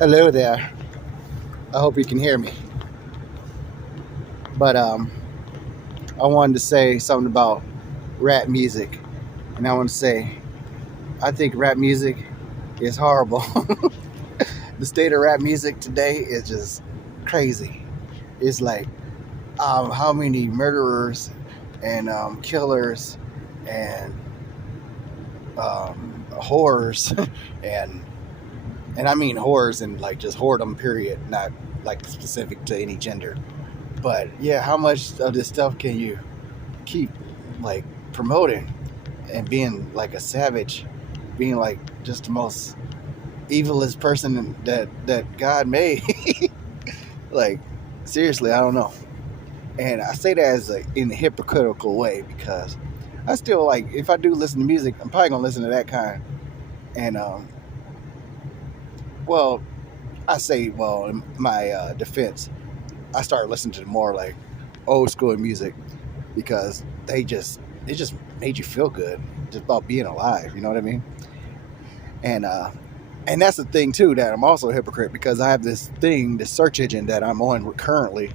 Hello there. I hope you can hear me. But I wanted to say something about rap music, and I want to say I think rap music is horrible. The state of rap music today is just crazy. It's like how many murderers and killers and whores and I mean whores and like just whoredom period, not like specific to any gender. But yeah, how much of this stuff can you keep like promoting and being like a savage, being like just the most evilest person that God made? Like seriously, I don't know. And I say that as a, in a hypocritical way because I still like if I do listen to music, I'm probably gonna listen to that kind. And well, I say well in my defense, I started listening to more like old school music because it just made you feel good just about being alive. You know what I mean? And that's the thing too that I'm also a hypocrite because I have this thing, this search engine that I'm on currently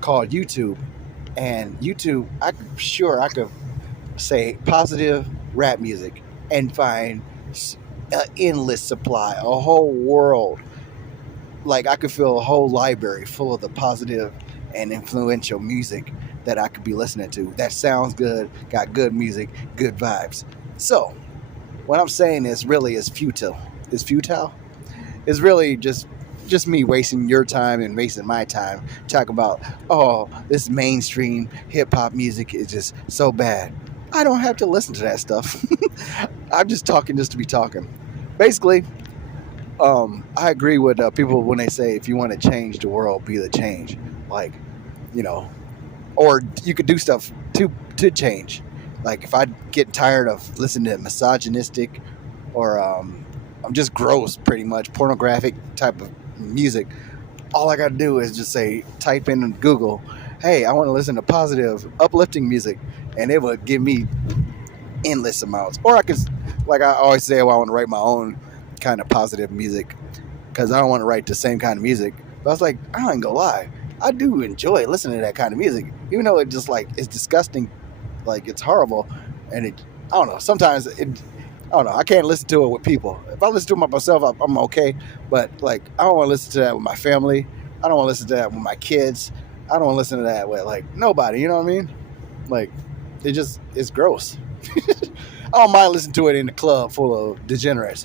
called YouTube, and YouTube, I could say positive rap music and find an endless supply, a whole world. Like I could fill a whole library full of the positive and influential music that I could be listening to. That sounds good, got good music, good vibes. So what I'm saying is really is futile. Is futile? It's really just me wasting your time and wasting my time. Talk about this mainstream hip hop music is just so bad. I don't have to listen to that stuff. I'm just talking just to be talking. Basically, I agree with people when they say if you want to change the world, be the change. Like, you know, or you could do stuff to change. Like if I get tired of listening to misogynistic or I'm just gross, pretty much pornographic type of music. All I got to do is just say type in Google, "Hey, I want to listen to positive, uplifting music," and it would give me endless amounts. Or I could, like I always say, well, I want to write my own kind of positive music because I don't want to write the same kind of music. But I was like, I ain't gonna lie, I do enjoy listening to that kind of music, even though it just like it's disgusting, like it's horrible, and I don't know. Sometimes I don't know. I can't listen to it with people. If I listen to it by myself, I'm okay. But like, I don't want to listen to that with my family. I don't want to listen to that with my kids. I don't want to listen to that with like nobody. You know what I mean? Like, it's gross. I don't mind listening to it in a club full of degenerates.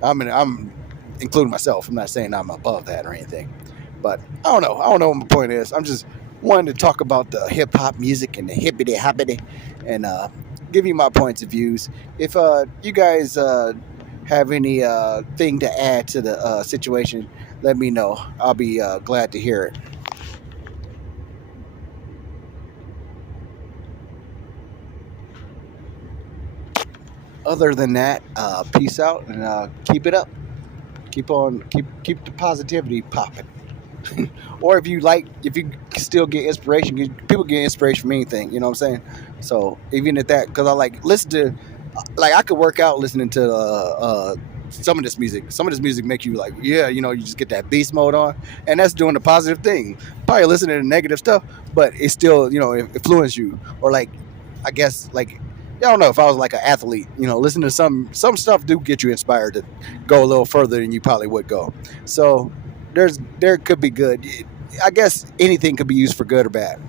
I'm including myself. I'm not saying I'm above that or anything, but I don't know. I don't know what my point is. I'm just wanting to talk about the hip hop music and the hippity hoppity, and give you my points of views. If you guys have any thing to add to the situation, let me know. I'll be glad to hear it. Other than that, peace out and keep it up. Keep the positivity popping. Or if you still get inspiration, people get inspiration from anything. You know what I'm saying? So even at that, because I like listen to, like I could work out listening to some of this music. Some of this music make you like, yeah, you know, you just get that beast mode on, and that's doing the positive thing. Probably listening to negative stuff, but it still, you know, influence you. Or like, I guess like. I don't know if I was like an athlete, you know, listen to some stuff do get you inspired to go a little further than you probably would go. So there could be good. I guess anything could be used for good or bad.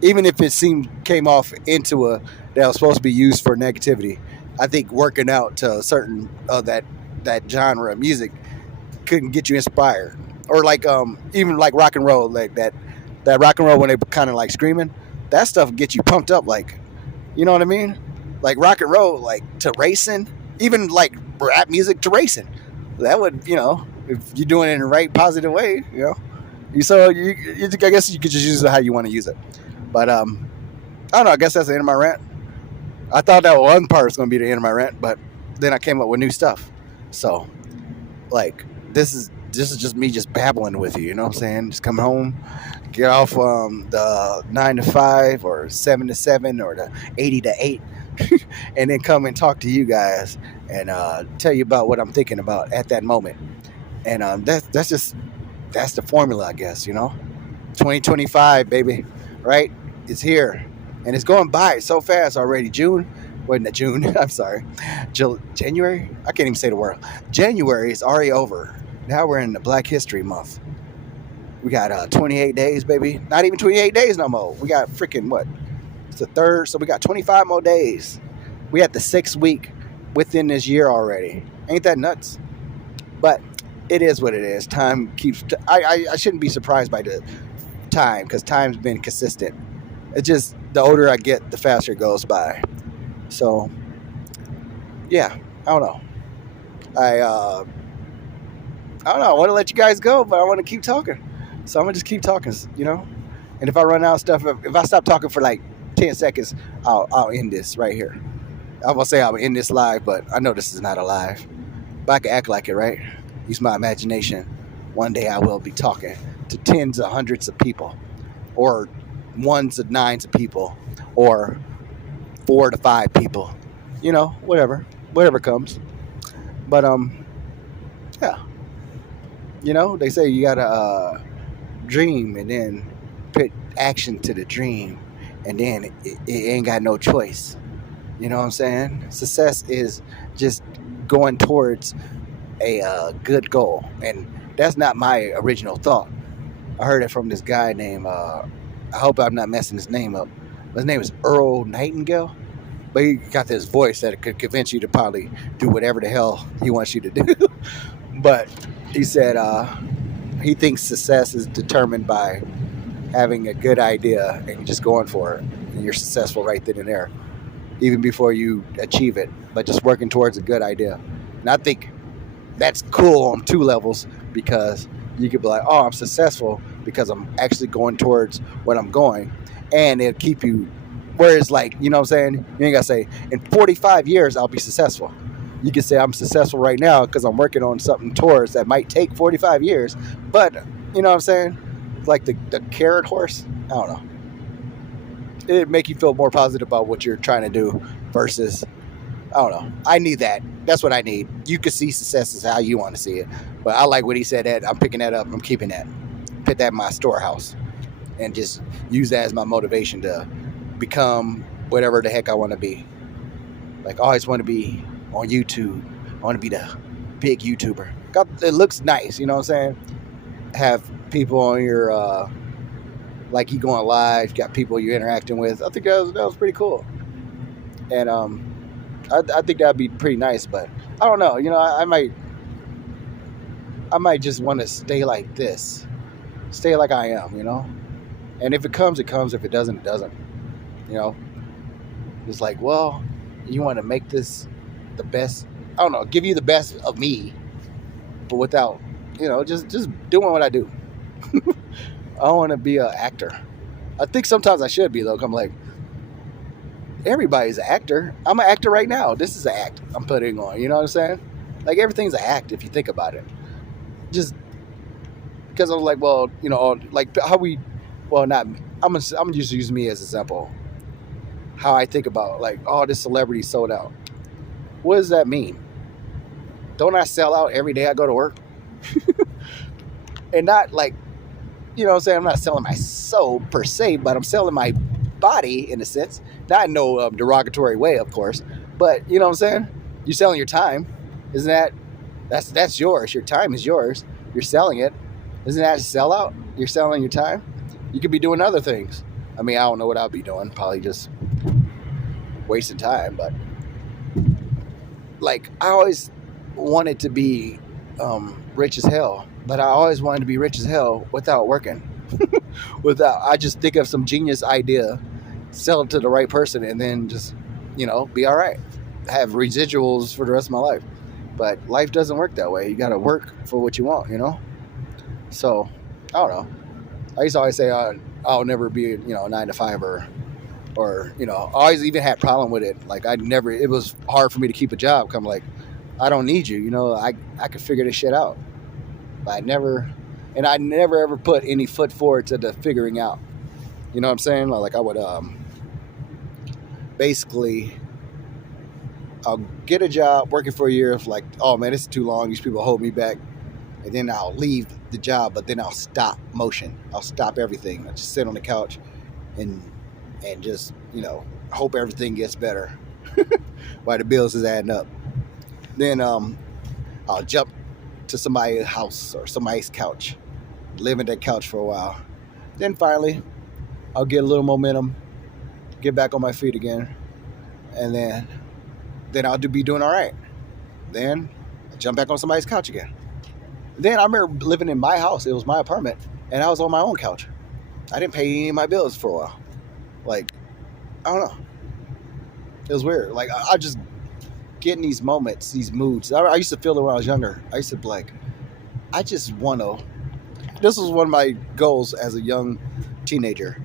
Even if it came off into a that was supposed to be used for negativity. I think working out to a certain that genre of music couldn't get you inspired. Or like even like rock and roll, like that rock and roll when they kind of like screaming, that stuff gets you pumped up. Like you know what I mean? Like rock and roll, like to racing, even like rap music to racing. That would, you know, if you're doing it in the right positive way, you know. I guess you could just use it how you want to use it. But I don't know. I guess that's the end of my rant. I thought that one part was going to be the end of my rant, but then I came up with new stuff. So, like, this is just me just babbling with you. You know what I'm saying? Just come home, get off the 9 to 5 or 7 to 7 or the 80 to 8, and then come and talk to you guys and tell you about what I'm thinking about at that moment. And that's the formula, I guess. 2025, baby, right? It's here, and it's going by so fast already. June, wait, not June. I'm sorry, January. I can't even say the word. January is already over. Now we're in the Black History Month. We got 28 days, baby. Not even 28 days no more. We got freaking what? It's the third, so we got 25 more days. We at the 6th week within this year already. Ain't that nuts? But it is what it is. Time keeps. I shouldn't be surprised by the time because time's been consistent. It's just the older I get, the faster it goes by. So yeah, I don't know. I don't know. I want to let you guys go, but I want to keep talking. So I'm gonna just keep talking. And if I run out of stuff, if I stop talking for like 10 seconds, I'll end this right here. I will say I'll end this live, but I know this is not a live. But I can act like it, right? Use my imagination. One day I will be talking to tens of hundreds of people, or ones of nines of people, or 4 to 5 people. Whatever comes. But yeah. They say you gotta dream and then put action to the dream, and then it ain't got no choice. You know what I'm saying? Success is just going towards a good goal, and that's not my original thought. I heard it from this guy named I hope I'm not messing his name up. His name is Earl Nightingale, but he got this voice that could convince you to probably do whatever the hell he wants you to do. But he said he thinks success is determined by having a good idea and just going for it, and you're successful right then and there, even before you achieve it, but just working towards a good idea. And I think that's cool on 2 levels, because you could be like, oh, I'm successful because I'm actually going towards what I'm going, and it'll keep you. Whereas, like, you know what I'm saying? You ain't got to say, in 45 years, I'll be successful. You can say, I'm successful right now because I'm working on something towards that might take 45 years. But, you know what I'm saying? Like the carrot horse. I don't know. It'd make you feel more positive about what you're trying to do versus, I don't know. I need that. That's what I need. You can see success as how you want to see it. But I like what he said. That I'm picking that up. I'm keeping that. Put that in my storehouse. And just use that as my motivation to become whatever the heck I want to be. Like, I always want to be on YouTube. I want to be the big YouTuber. It looks nice, you know what I'm saying? Have people on your, like, you going live, got people you're interacting with. I think that was pretty cool. And I think that'd be pretty nice, but I don't know. I might just want to stay like this. Stay like I am, And if it comes, it comes. If it doesn't, it doesn't. It's like, well, you want to make this the best, I don't know, give you the best of me, but without, just doing what I do. I don't want to be an actor. I think sometimes I should be, though. I'm like, everybody's an actor. I'm an actor right now. This is an act I'm putting on. You know what I'm saying? Like, everything's an act if you think about it. Just because I was like, well, like how we, well, not me. I'm just using me as an example. How I think about, like, oh, this celebrity sold out. What does that mean? Don't I sell out every day I go to work? And not like, you know what I'm saying? I'm not selling my soul per se, but I'm selling my body in a sense. Not in no derogatory way, of course. But, you know what I'm saying? You're selling your time. Isn't that's yours. Your time is yours. You're selling it. Isn't that a sellout? You're selling your time. You could be doing other things. I mean, I don't know what I'll be doing. Probably just wasting time. But, like, I always wanted to be rich as hell. But I always wanted to be rich as hell without working. I just think of some genius idea, sell it to the right person, and then just, be all right. Have residuals for the rest of my life. But life doesn't work that way. You got to work for what you want, So, I don't know. I used to always say I'll never be, 9 to 5 or I always even had a problem with it. Like, it was hard for me to keep a job. 'Cause I'm like, I don't need you. I could figure this shit out. But I never ever put any foot forward to the figuring out. You know what I'm saying? Like, I would basically, I'll get a job working for a year. Like, oh man, this is too long. These people hold me back. and then I'll leave the job, but then I'll stop motion. I'll stop everything. I just sit on the couch and just hope everything gets better while the bills is adding up. Then I'll jump to somebody's house or somebody's couch, live in that couch for a while. Then finally, I'll get a little momentum, get back on my feet again, and then I'll be doing all right. Then I jump back on somebody's couch again. Then I remember living in my house. It was my apartment, and I was on my own couch. I didn't pay any of my bills for a while. Like, I don't know. It was weird. Like, I just get in these moments, these moods. I used to feel it when I was younger. I used to be like, I just want to. This was one of my goals as a young teenager.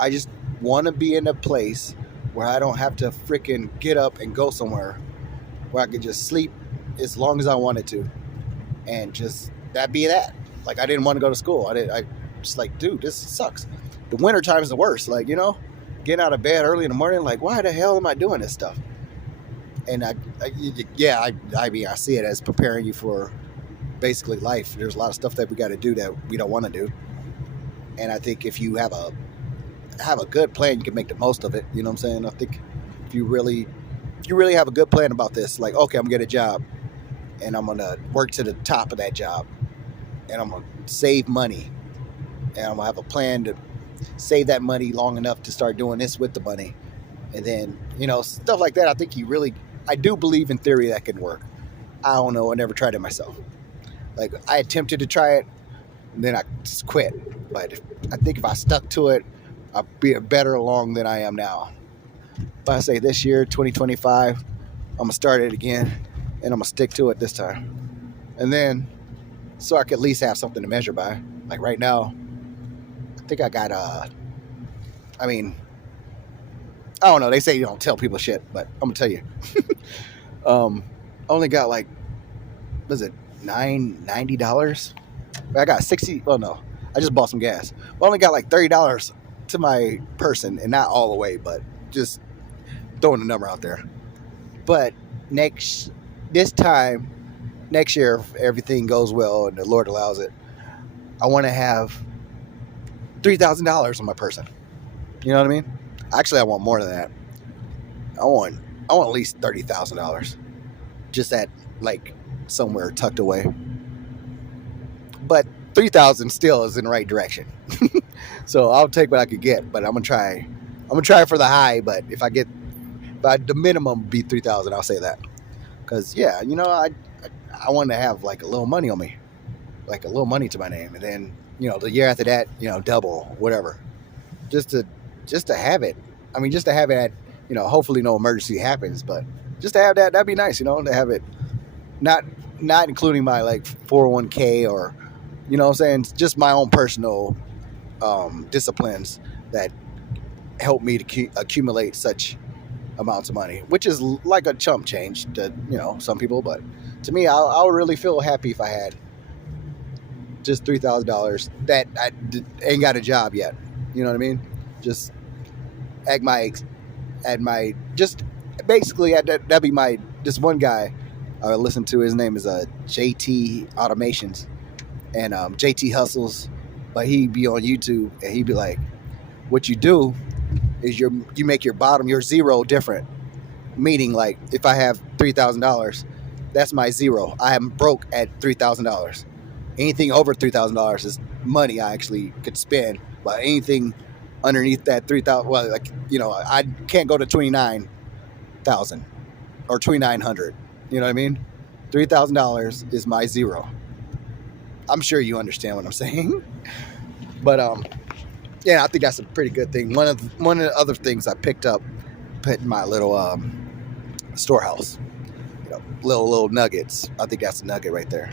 I just want to be in a place where I don't have to freaking get up and go somewhere, where I could just sleep as long as I wanted to, and just that be that. Like, I didn't want to go to school. I just like, dude, this sucks. The winter time is the worst. Like, getting out of bed early in the morning, like, why the hell am I doing this stuff? And I see it as preparing you for basically life. There's a lot of stuff that we got to do that we don't want to do. And I think if you have a good plan, you can make the most of it. You know what I'm saying? I think if you really have a good plan about this, like, okay, I'm gonna get a job and I'm gonna work to the top of that job and I'm gonna save money and I'm gonna have a plan to save that money long enough to start doing this with the money. And then, stuff like that. I think I do believe in theory that can work. I don't know. I never tried it myself. Like, I attempted to try it, and then I just quit. But I think if I stuck to it, I'd be better along than I am now. But I say this year, 2025, I'm going to start it again, and I'm going to stick to it this time. And then, so I could at least have something to measure by. Like right now, I think I got, I don't know. They say you don't tell people shit, but I'm going to tell you. Only got like, was it $90? I got 60. Well, no, I just bought some gas. I only got like $30 to my person, and not all the way, but just throwing the number out there. But next year, if everything goes well and the Lord allows it, I want to have $3,000 on my person. You know what I mean? Actually, I want more than that. I want at least $30,000, just at like somewhere tucked away. But 3,000 still is in the right direction. So I'll take what I could get, but I'm gonna try for the high. But if the minimum be 3,000, I'll say that. Cause yeah, I want to have like a little money on me, like a little money to my name, and then the year after that, double, whatever, just to have it. I mean, just to have it at, hopefully no emergency happens, but just to have that'd be nice, to have it, not including my like 401k or, what I'm saying, just my own personal disciplines that help me to accumulate such amounts of money, which is like a chump change to, some people, but to me, I would really feel happy if I had just $3,000 that I ain't got a job yet. You know what I mean? Just that'd be my, this one guy I listen to, his name is JT Automations, and JT hustles, but he be on YouTube and he be like, what you do is you make your bottom, your zero different. Meaning, like, if I have $3,000, that's my zero. I am broke at $3,000. Anything over $3,000 is money I actually could spend. But anything underneath that 3,000, well, like, I can't go to 29,000 or 2,900. You know what I mean? $3,000 is my zero. I'm sure you understand what I'm saying. But yeah, I think that's a pretty good thing. One of the other things I picked up, put in my little storehouse, little nuggets. I think that's a nugget right there.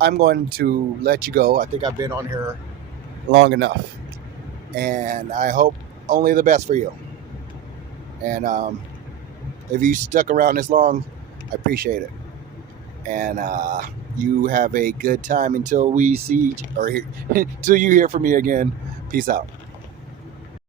I'm going to let you go. I think I've been on here long enough, and I hope only the best for you. And if you stuck around this long, I appreciate it. And you have a good time until we see, or until you hear from me again. Peace out.